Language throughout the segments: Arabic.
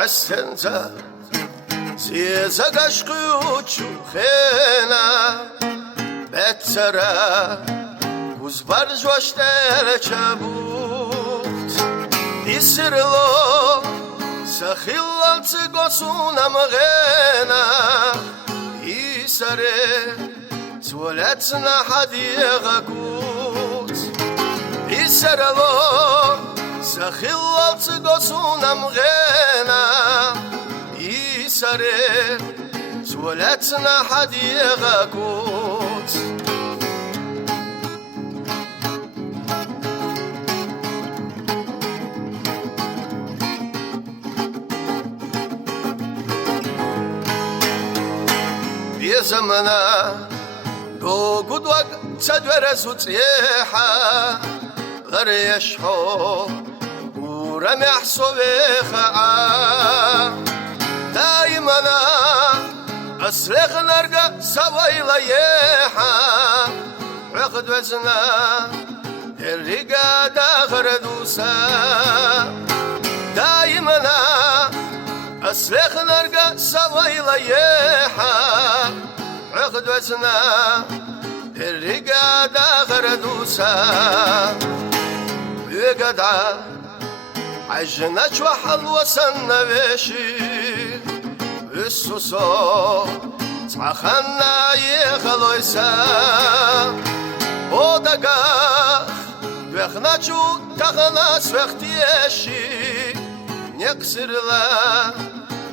عسنزا زيزا قشقيوچو خينا بتسرا كوزبار جوشتر چبوت يسرلو سخيلال تسقوسونا مغينا يسري زولتنا حديغا كوت يسرلو سخيلال تسقوسونا مغينا يسري زولتنا حديغا كوت زمنا دو قدوة تدور زوتيحة غير يشحو ورمي حصوبيخة دايما أسلخ نرقى سوي ليحة عقد وزنا الرقا داخر دوسا دايما أسلخ نرقى سوي ليحة عقد وزنا الرقا داخر دوسا ويقدع عجنج وحل وسن بيشي السوسو تخنا يخلويسا ودقاخ بيخناجو تخناس وقتيشي نكسر لا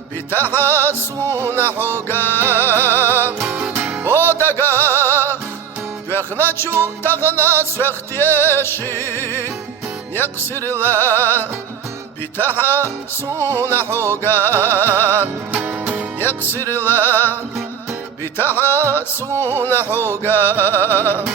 بتحسون حقا ودقاخ بيخناجو تخناس وقتيشي نكسر لا بتحسون حقا يقصر لا بتحسون حقا